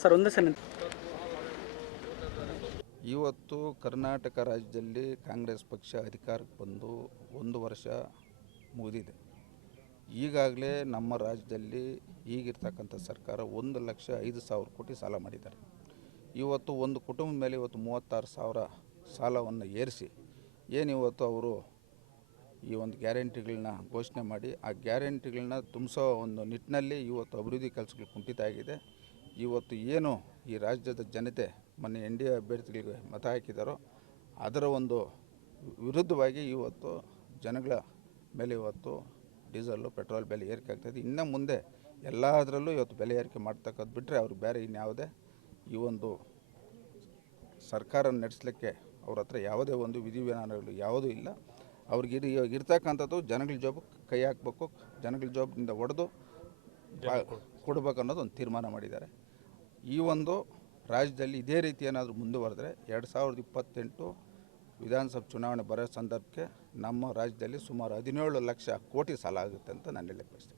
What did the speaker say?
Sir ಒಂದೇ ಸಲ ಇವತ್ತು ಕರ್ನಾಟಕ ರಾಜ್ಯದಲ್ಲಿ ಕಾಂಗ್ರೆಸ್ ಪಕ್ಷ ಅಧಿಕಾರಕ್ಕೆ ಬಂದು 1 ವರ್ಷ ಮುಗಿದಿದೆ. ಈಗಾಗಲೇ ನಮ್ಮ ರಾಜ್ಯದಲ್ಲಿ ಈಗಿರ್ತಕ್ಕಂಥ ಸರ್ಕಾರ 1,05,000 ಕೋಟಿ ಸಾಲ ಮಾಡಿದ್ದಾರೆ. ಇವತ್ತು ಒಂದು ಕುಟುಂಬದ ಮೇಲೆ ಇವತ್ತು 36,000 ಸಾಲವನ್ನು ಏರಿಸಿ ಏನಿವತ್ತು ಅವರು ಈ ಒಂದು ಗ್ಯಾರಂಟಿಗಳನ್ನ ಘೋಷಣೆ ಮಾಡಿ ಆ ಗ್ಯಾರಂಟಿಗಳನ್ನ ತುಂಬಿಸೋ ಒಂದು ನಿಟ್ಟಿನಲ್ಲಿ ಇವತ್ತು ಅಭಿವೃದ್ಧಿ ಕೆಲಸಗಳು ಕುಂಠಿತ ಆಗಿದೆ. ಇವತ್ತು ಏನು ಈ ರಾಜ್ಯದ ಜನತೆ ಮೊನ್ನೆ NDA ಅಭ್ಯರ್ಥಿಗಳಿಗೆ ಮತ ಹಾಕಿದಾರೋ ಅದರ ಒಂದು ವಿರುದ್ಧವಾಗಿ ಇವತ್ತು ಜನಗಳ ಮೇಲೆ ಇವತ್ತು ಡೀಸೆಲ್ಲು ಪೆಟ್ರೋಲ್ ಬೆಲೆ ಏರಿಕೆ ಆಗ್ತಾಯಿದೆ. ಇನ್ನು ಮುಂದೆ ಎಲ್ಲದರಲ್ಲೂ ಇವತ್ತು ಬೆಲೆ ಏರಿಕೆ ಮಾಡ್ತಕ್ಕದ್ದು ಬಿಟ್ಟರೆ ಅವ್ರಿಗೆ ಬೇರೆ ಇನ್ಯಾವುದೇ ಈ ಒಂದು ಸರ್ಕಾರ ನಡೆಸಲಿಕ್ಕೆ ಅವ್ರ ಹತ್ರ ಯಾವುದೇ ಒಂದು ವಿಧಿವಿಧಾನಗಳು ಯಾವುದೂ ಇಲ್ಲ. ಅವ್ರಿಗೆ ಇರ್ತಕ್ಕಂಥದ್ದು ಜನಗಳ ಜಾಬ್ ಕೈ ಹಾಕಬೇಕು, ಜನಗಳ ಜಾಬ್ನಿಂದ ಹೊಡೆದು ಕೊಡಬೇಕು ಅನ್ನೋದು ಒಂದು ತೀರ್ಮಾನ ಮಾಡಿದ್ದಾರೆ. ಈ ಒಂದು ರಾಜ್ಯದಲ್ಲಿ ಇದೇ ರೀತಿ ಏನಾದರೂ ಮುಂದುವರೆದರೆ 2028 ವಿಧಾನಸಭೆ ಚುನಾವಣೆ ಬರೋ ಸಂದರ್ಭಕ್ಕೆ ನಮ್ಮ ರಾಜ್ಯದಲ್ಲಿ ಸುಮಾರು 17 ಲಕ್ಷ ಕೋಟಿ ಸಾಲ ಆಗುತ್ತೆ ಅಂತ ನಾನು ಹೇಳಕ್ಕೆ ಬಯಸ್ತೇನೆ.